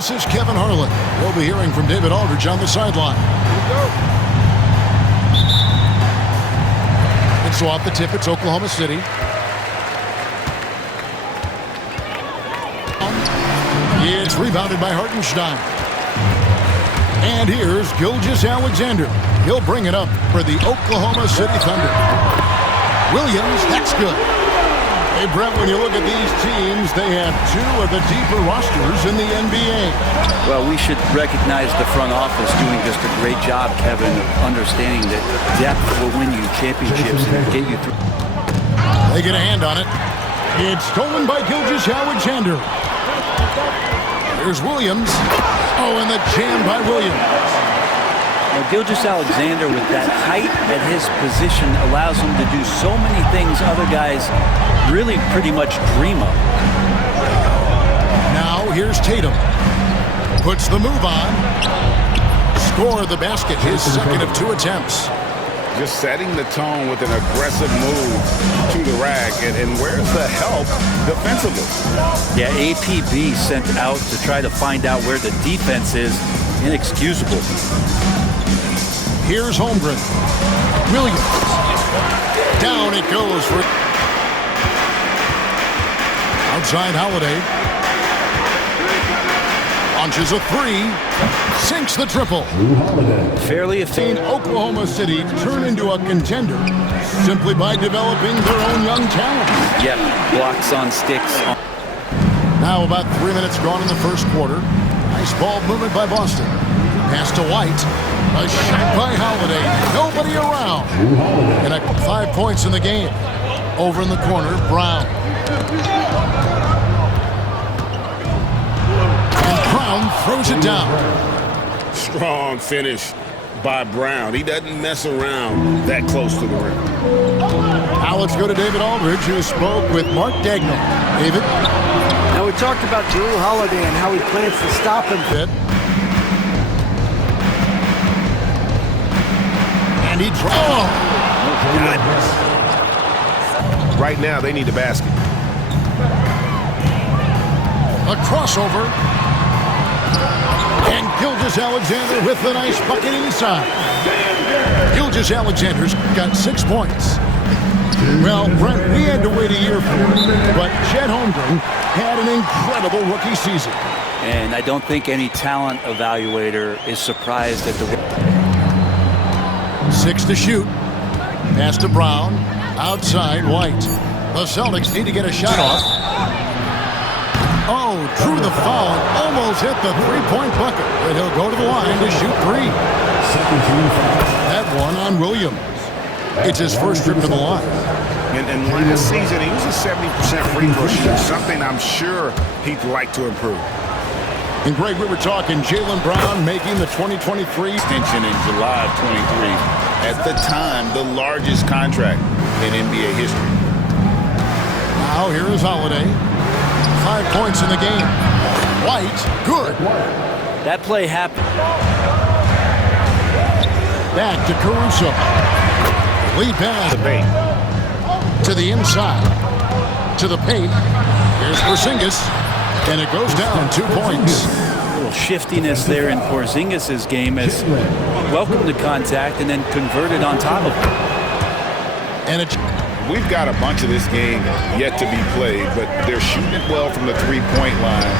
This is Kevin Harlan. We'll be hearing from David Aldridge on the sideline. And so off the tip, it's Oklahoma City. It's rebounded by Hartenstein. And here's Gilgeous-Alexander. He'll bring it up for the Oklahoma City Thunder. Williams, that's good. Hey, Brett, when you look at these teams, they have two of the deeper rosters in the NBA. Well, we should recognize the front office doing just a great job, Kevin, of understanding that depth will win you championships and get you through. They get a hand on it. It's stolen by Gilgeous-Alexander. Here's Williams. Oh, and the jam by Williams. Now, Gilgeous-Alexander, with that height at his position, allows him to do so many things other guys really pretty much dream of. Now, here's Tatum. Puts the move on. Score the basket, his second of 2 attempts. Just setting the tone with an aggressive move to the rack. And where's the help defensively? Yeah, APB sent out to try to find out where the defense is. Inexcusable. Here's Holmgren. Williams. Down it goes for outside Holiday. Launches a 3. Sinks the triple. Fairly Seen Oklahoma City turn into a contender simply by developing their own young talent. Yeah, blocks on sticks. Now about 3 minutes gone in the first quarter. Nice ball movement by Boston. Pass to White. A shot by Holiday. Nobody around. And 5 points in the game. Over in the corner, Brown. And Brown throws it down. Strong finish by Brown. He doesn't mess around that close to the rim. Now let's go to David Aldridge, who spoke with Mark Daigneault. David? Now we talked about Jrue Holiday and how he plans to stop him. And he Right now, they need a basket. a crossover. And Gilgeous-Alexander with the nice bucket inside. Gilgeous-Alexander's got 6 points. Well, Brent, we had to wait a year for it, but Chet Holmgren had an incredible rookie season. And I don't think any talent evaluator is surprised at the... 6 to shoot. Pass to Brown. Outside, White. The Celtics need to get a shot off. Oh, drew the foul and almost hit the three-point bucket. But he'll go to the line to shoot 3. That one on Williams. It's his first trip to the line. And last season, he was a 70% free throw shooter, something I'm sure he'd like to improve. And Greg, we were talking Jaylen Brown making the 2023 Extension in July of 23. At the time, the largest contract in NBA history. Now here is Holiday. 5 points in the game. White, good. That play happened. Back to Caruso. Lead pass. The bait. To the inside. To the paint. Here's Porzingis. And it goes down 2 points. A little shiftiness there in Porzingis' game as welcomed the contact and then converted on top of it. And it. We've got a bunch of this game yet to be played, but they're shooting it well from the three-point line.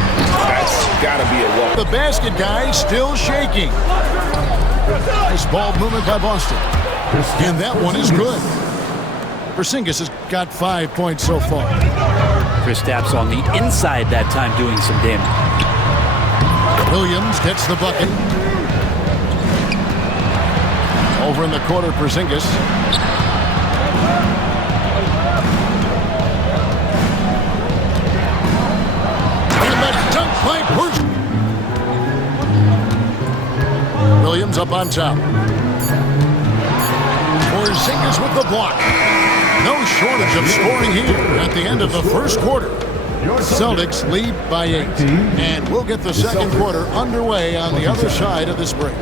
That's got to be a walk. The basket guy still shaking. Nice ball movement by Boston. And that one is good. Porzingis has got 5 points so far. Kristaps on the inside that time doing some damage. Williams gets the bucket. Over in the corner, Porzingis. And the dunk by Porzingis. Williams up on top. Porzingis with the block. No shortage of scoring here at the end of the first quarter. Celtics lead by 8. And we'll get the second quarter underway on the other side of this break.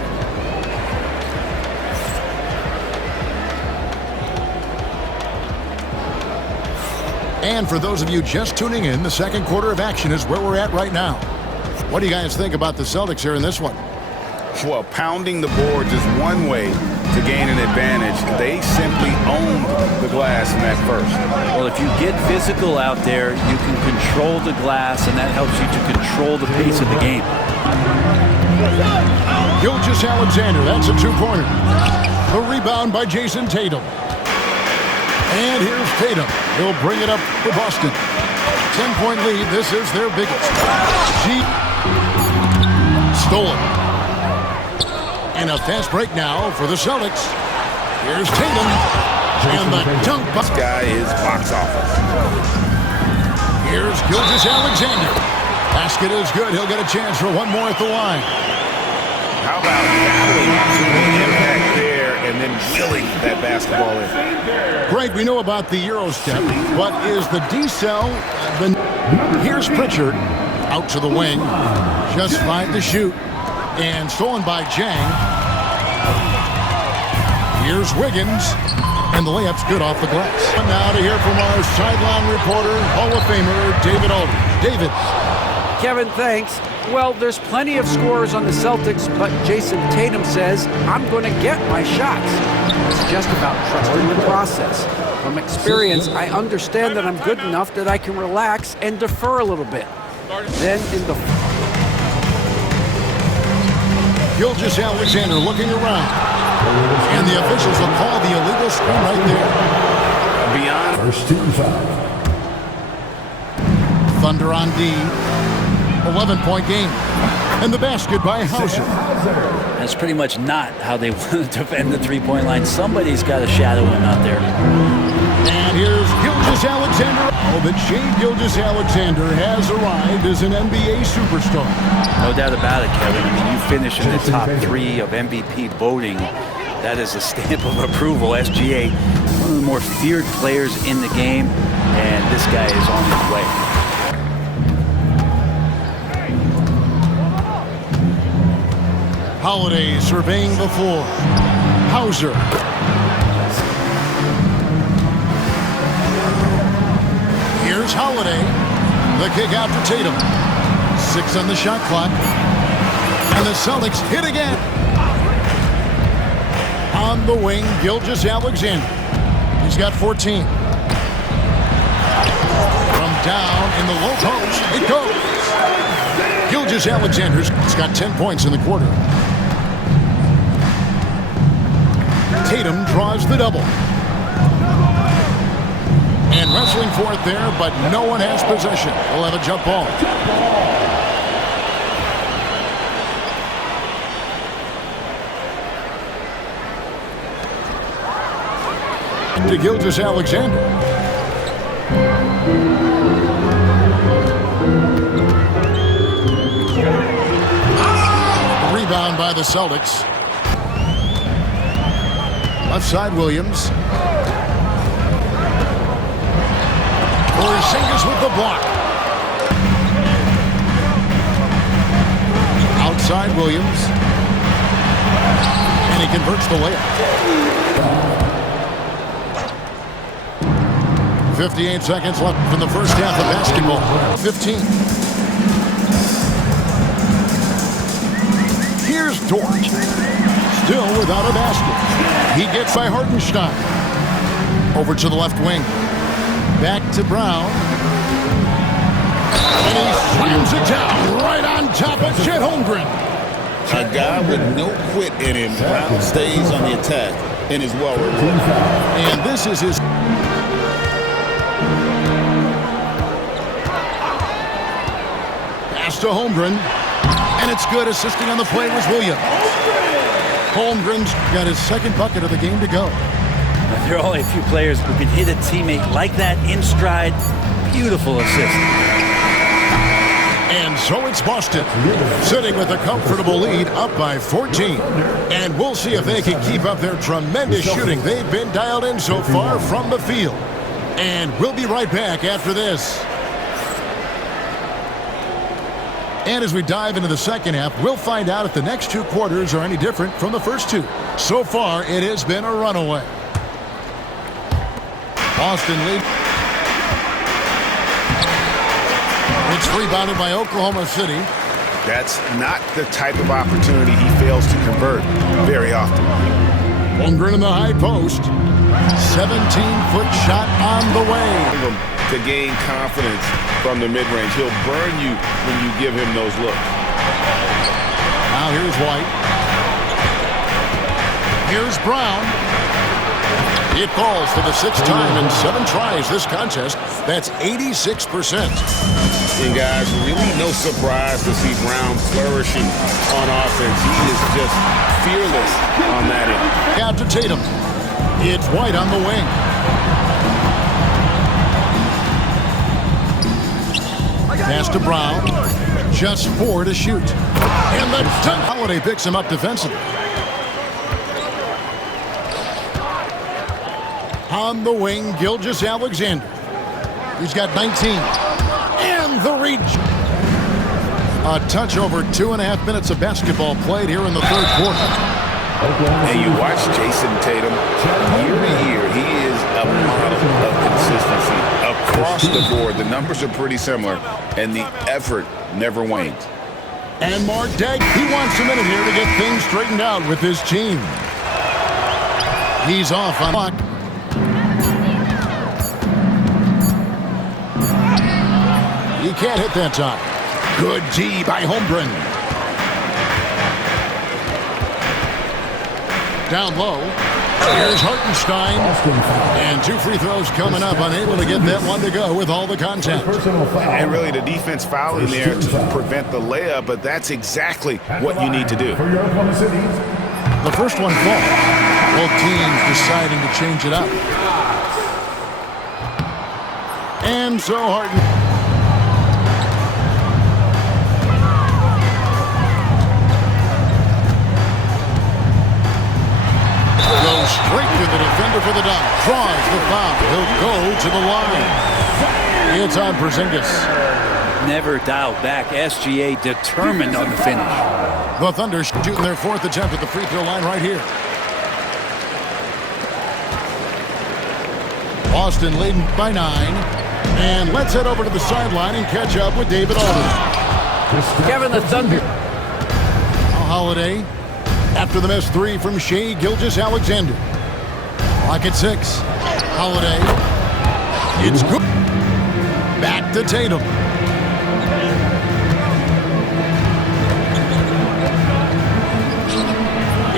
And for those of you just tuning in, the second quarter of action is where we're at right now. What do you guys think about the Celtics here in this one? Well, pounding the boards is one way to gain an advantage. They simply owned the glass in that first. Well, if you get physical out there, you can control the glass, and that helps you to control the pace of the game. Gilgeous-Alexander, that's a two-pointer. The rebound by Jason Tatum. And here's Tatum. He'll bring it up for Boston. 10-point lead. This is their biggest. Stolen. And a fast break now for the Celtics. Here's Tatum. And the dunk. This guy is box office. Here's Gilgeous-Alexander. Basket is good. He'll get a chance for one more at the line. How about the impact there and then wheeling that basketball in? Greg, we know about the Euro step, but is the decel Here's Pritchard out to the wing. Just 5 to shoot. And stolen by Jang. Here's Wiggins. And the layup's good off the glass. And now to hear from our sideline reporter, Hall of Famer David Aldridge. David. Kevin, thanks. Well, there's plenty of scorers on the Celtics, but Jason Tatum says, I'm going to get my shots. It's just about trusting the process. From experience, I understand that I'm good enough that I can relax and defer a little bit. Then in the... Gilgeous-Alexander looking around. And the officials will call the illegal screen right there. Beyond. First team foul. Thunder on D. 11-point game. And the basket by Hauser. That's pretty much not how they want to defend the three-point line. Somebody's got to shadow him out there. And here's Gilgeous-Alexander. Oh, but Shai Gilgeous-Alexander has arrived as an NBA superstar. No doubt about it, Kevin. I mean, you finish in the top 3 of MVP voting. That is a stamp of approval. SGA, one of the more feared players in the game, and this guy is on his way. Holiday surveying the floor. Hauser. Here's Holiday. The kick out to Tatum. 6 on the shot clock. And the Celtics hit again. On the wing, Gilgeous-Alexander. He's got 14. From down in the low post, it goes. Gilgeous-Alexander's got 10 points in the quarter. Tatum draws the double. And wrestling for it there, but no one has possession. We'll have a jump ball. To Gilgeous-Alexander. Rebound by the Celtics. Left side, Williams. Porzingis with the block. Outside, Williams. And he converts the layup. 58 seconds left in the first half of basketball. 15. Here's Dort. Still without a basket. He gets by Hartenstein. Over to the left wing. Back to Brown. And he slams it down right on top of Chet Holmgren. A guy with no quit in him. Brown stays on the attack and is well rewarded. And this is his... Pass to Holmgren. And it's good. Assisting on the play was Williams. Holmgren's got his second bucket of the game to go. There are only a few players who can hit a teammate like that in stride. Beautiful assist. And so it's Boston, sitting with a comfortable lead, up by 14. And we'll see if they can keep up their tremendous shooting. They've been dialed in so far from the field. And we'll be right back after this. And as we dive into the second half, we'll find out if the next 2 quarters are any different from the first 2. So far, it has been a runaway. Boston lead. It's rebounded by Oklahoma City. That's not the type of opportunity he fails to convert very often. Holmgren in the high post. 17-foot shot on the way. To gain confidence from the mid-range. He'll burn you when you give him those looks. Now here's White. Here's Brown. It falls for the 6th time in 7 tries this contest. That's 86%. And guys, really no surprise to see Brown flourishing on offense. He is just fearless on that end. Out to Tatum. It's White on the wing. Pass to Brown. Just 4 to shoot. And the dunk. Holiday picks him up defensively. On the wing, Gilgeous-Alexander. He's got 19. And the reach. A touch over 2.5 minutes of basketball played here in the 3rd quarter. And you watch Jason Tatum, year to year, he is a model of consistency across the board. The numbers are pretty similar, and the effort never wanes. And Mark Deg, he wants a minute here to get things straightened out with his team. He's off on clock. He can't hit that time. Good D by Holmgren. Down low. Here's Hartenstein. And 2 free throws coming up. Unable to get that one to go with all the contact. And really the defense fouling there to prevent the layup, but that's exactly what you need to do. The first one falls. Both teams deciding to change it up. And so Harden. Goes straight to the defender for the dunk. Draws the foul. He'll go to the line. It's on Porzingis. Never dialed back. SGA determined on the finish. The Thunder shooting their 4th attempt at the free throw line right here. Boston leading by 9. And let's head over to the sideline and catch up with David Aldridge. Kevin, the Thunder. Holiday. After the missed 3 from Shai Gilgeous-Alexander. Clock at 6. Holiday. It's good. Back to Tatum.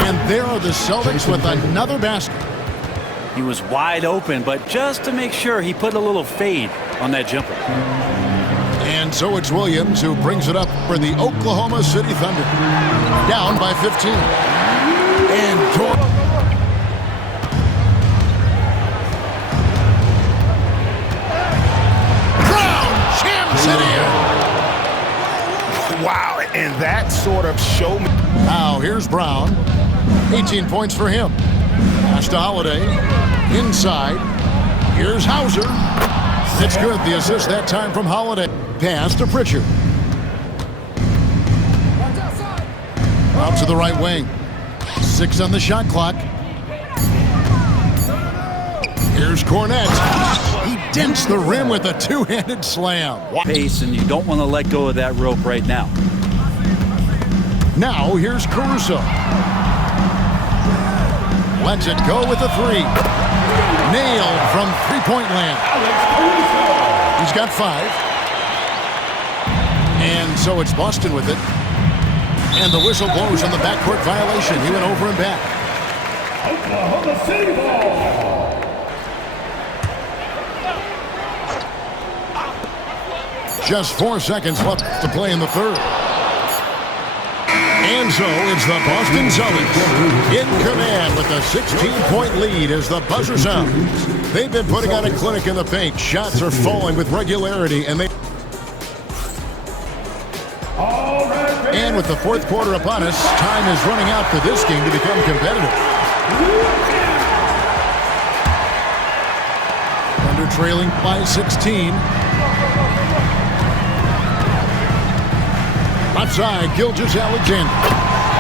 And there are the Celtics with another basket. He was wide open, but just to make sure, he put a little fade on that jumper. And so it's Williams who brings it up for the Oklahoma City Thunder. Down by 15. And Brown jams it in. Wow, and that sort of show me. Now here's Brown. 18 points for him. Pass to Holiday. Inside. Here's Hauser. It's good. The assist that time from Holiday. Pass to Pritchard. Out to the right wing. 6 on the shot clock. Here's Cornette. He dents the rim with a 2-handed slam. Pace, and you don't want to let go of that rope right now. Now here's Caruso. Lets it go with a 3. Nailed from 3-point land. He's got 5. And so it's Boston with it. And the whistle blows on the backcourt violation. He went over and back. Oklahoma City ball. Just 4 seconds left to play in the 3rd. And so it's the Boston Celtics in command with a 16-point lead as the buzzer sounds. They've been putting on a clinic in the paint. Shots are falling with regularity, and with the 4th quarter upon us, time is running out for this game to become competitive. Thunder trailing by 16. Outside, Gilgeous-Alexander.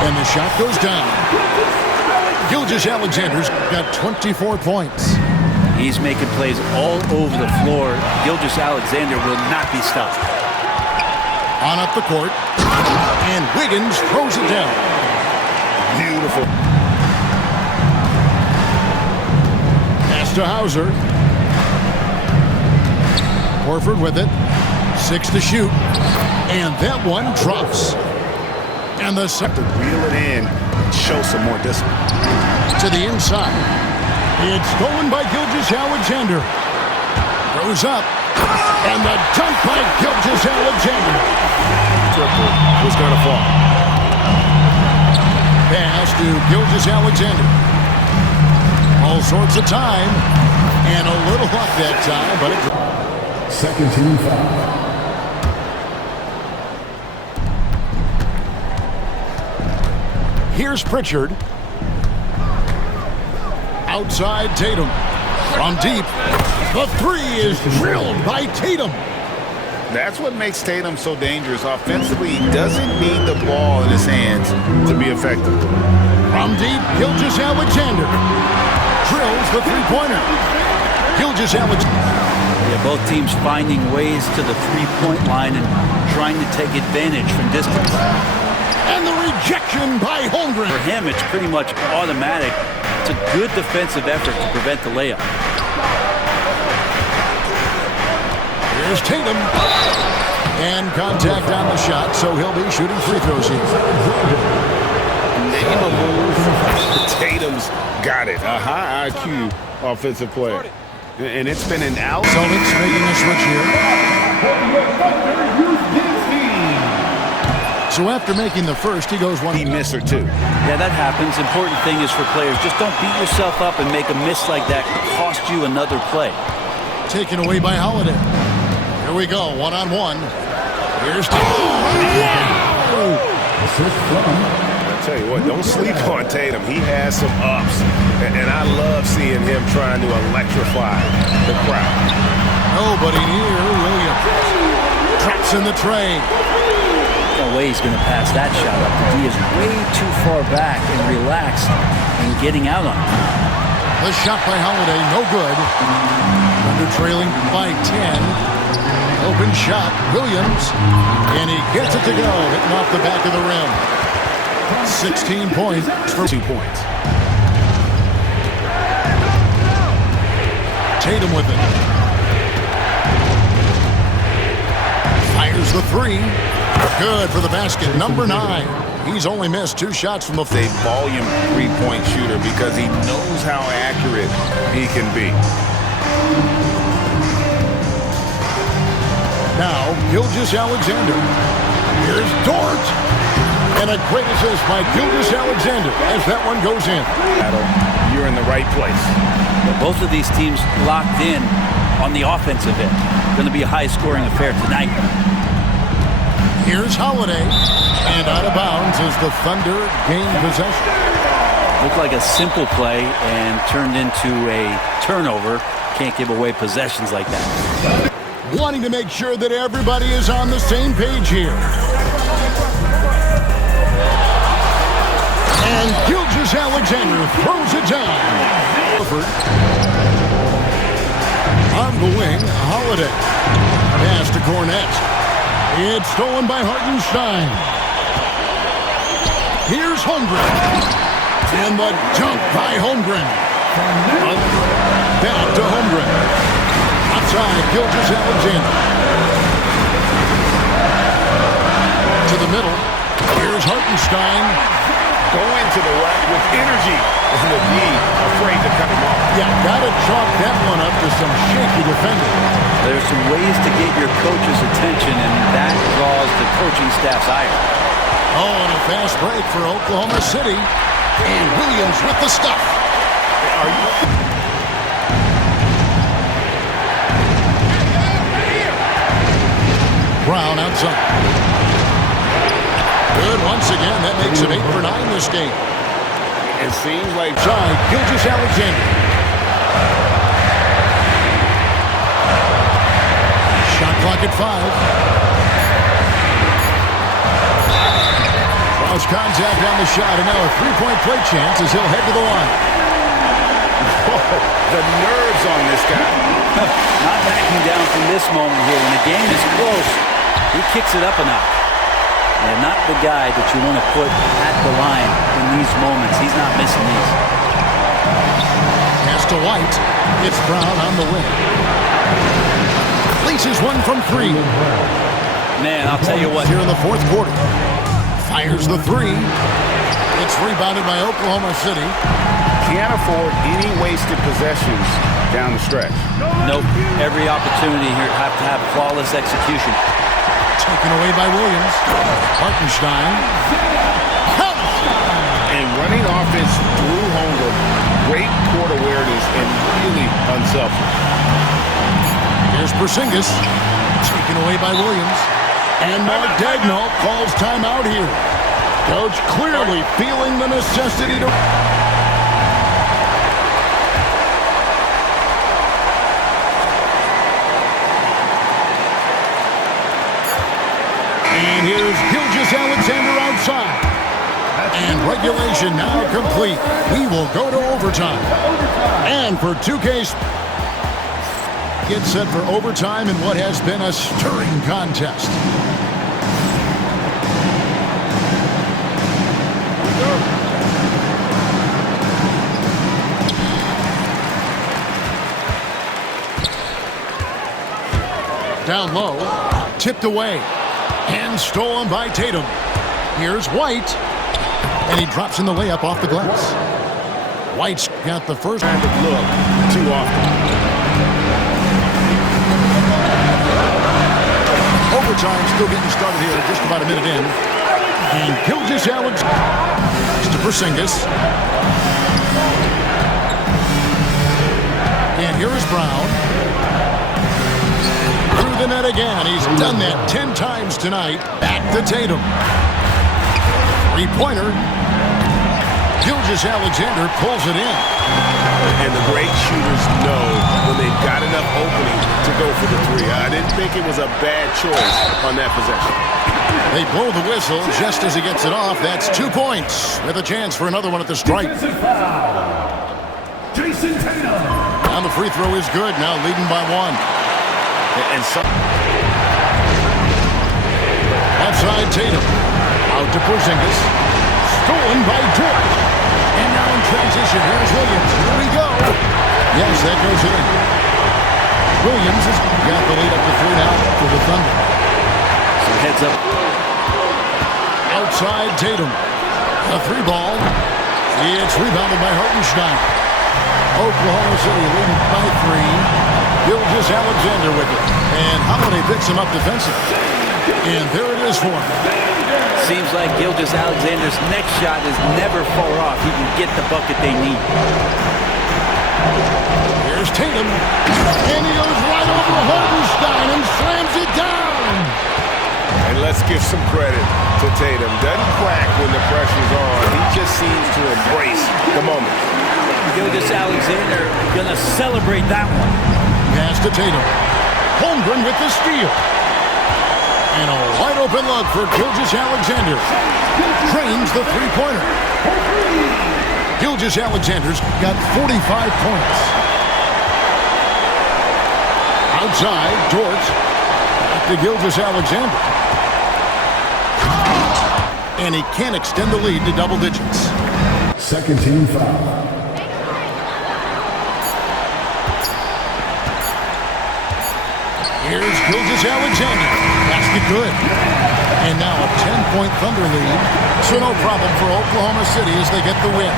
And the shot goes down. Gilgeous-Alexander's got 24 points. He's making plays all over the floor. Gilgeous-Alexander will not be stopped. On up the court. And Wiggins throws it down. Beautiful. Pass to Hauser. Horford with it. 6 to shoot. And that one drops. And the second Reel it in. Show some more discipline. to the inside. It's stolen by Gilgeous-Alexander. Throws up. And the dunk by Gilgeous-Alexander. Triple was going to fall. Pass to Gilgeous-Alexander. All sorts of time. And a little luck that time, but it... Second team foul. Here's Pritchard. Outside Tatum. From deep. The three is drilled by Tatum. That's what makes Tatum so dangerous. Offensively, he doesn't need the ball in his hands to be effective. From deep, Gilgeous-Alexander. Drills the three-pointer. Gilgeous-Alexander. Yeah, both teams finding ways to the three-point line and trying to take advantage from distance. And the rejection by Holmgren. For him, it's pretty much automatic. It's a good defensive effort to prevent the layup. Here's Tatum. And contact on the shot, so he'll be shooting free throws here. Name a move. Tatum's got it. A high IQ offensive player. And it's been an out. Celtics making a switch here. So after making the first, he goes one. He missed her too. Yeah, that happens. Important thing is for players, just don't beat yourself up and make a miss like that cost you another play. Taken away by Holiday. Here we go, one-on-one. Here's I tell you what, don't sleep on Tatum. He has some ups, and I love seeing him trying to electrify the crowd. Nobody near Williams. Traps in the tray. No way he's going to pass that shot up. The D is way too far back and relaxed and getting out on it. The shot by Holiday, no good. Under trailing by 10. Open shot, Williams. And he gets it to go, hitting off the back of the rim. 16 points for 2 points. Tatum with it. Fires the three. Good for the basket. Number 9. He's only missed 2 shots from the A volume three-point shooter because he knows how accurate he can be. Now, Gilgeous-Alexander. Here's Dort. And a great assist by Gilgeous-Alexander as that one goes in. You're in the right place. Both of these teams locked in on the offensive end. Going to be a high-scoring affair tonight. Here's Holiday. And out of bounds as the Thunder gain possession. Looked like a simple play and turned into a turnover. Can't give away possessions like that. Wanting to make sure that everybody is on the same page here. And Gilgeous-Alexander throws it down. On the wing, Holiday. Pass to Cornette. It's stolen by Hartenstein. Here's Holmgren. And the dunk by Holmgren. Back to Holmgren. Outside, Gilgeous-Alexander. To the middle. Here's Hartenstein. Going to the rack with energy. And the D afraid to cut him off. Yeah, gotta chalk that one up to some shaky defending. There's some ways to get your coach's attention, and that draws the coaching staff's ire. Oh, and a fast break for Oklahoma City. And Williams with the stuff. Are you... Brown outside. Good once again. That makes him 8 for 9 this game. It seems like... Side, Gilgeous-Alexander. Shot clock at 5. Cross contact on the shot, and now a three-point play chance as he'll head to the line. The nerves on this guy. Not backing down from this moment here. When the game is close, he kicks it up a notch. And not the guy that you want to put at the line in these moments. He's not missing these. Pass to White. It's Brown on the wing. Leases one from 3. Man, I'll tell you what. Here in the fourth quarter. Fires the 3. It's rebounded by Oklahoma City. Can't afford any wasted possessions down the stretch. Nope. Every opportunity here have to have flawless execution. Taken away by Williams. Hartenstein. And running offense through Holmgren. Great court awareness and really unselfish. Here's Porzingis. Taken away by Williams. And Mark Daigneault calls timeout here. Coach clearly feeling the necessity to... And here's Gilgeous-Alexander outside. And regulation now complete. We will go to overtime. And for 2K... Get set for overtime in what has been a stirring contest. Down low, tipped away, and stolen by Tatum. Here's White, and he drops in the layup off the glass. White's got the first Kind of look too often. Overtime still getting started here, just about a minute in. And Gilgeous-Alexander to Porzingis. And here is Brown. Through the net again. He's done that 10 times tonight. Back to Tatum. 3-pointer. Gilgeous-Alexander pulls it in. And the great shooters know when they've got enough opening to go for the 3. I didn't think it was a bad choice on that possession. They blow the whistle just as he gets it off. That's 2 points with a chance for another one at the stripe. Jason Tatum. And the free throw is good. Now leading by 1. And so Outside Tatum. Out to Porzingis. Stolen by Dort. And now in transition, here's Williams. Here we go. Yes, that goes in. Williams has got the lead up to 3 now for the Thunder. So heads up. Outside Tatum. A 3 ball. It's rebounded by Hartenstein. Oklahoma City leading by 3. Gilgeous-Alexander with it. And Holiday picks him up defensively. And there it is for him. Seems like Gilgeous-Alexander's next shot is never far off. He can get the bucket they need. Here's Tatum. And he goes right over to Hartenstein and slams it down. And let's give some credit to Tatum. Doesn't crack when the pressure's on. He just seems to embrace the moment. Gilgeous-Alexander gonna celebrate that one. Pass to Tatum. Holmgren with the steal. And a wide open look for Gilgeous-Alexander. Drains the 3-pointer. Gilgeous-Alexander's got 45 points. Outside, Dort. Back to Gilgeous-Alexander. And he can't extend the lead to double digits. Second team foul. Here's Gilgeous-Alexander. Basket good. And now a 10-point Thunder lead. So no problem for Oklahoma City as they get the win.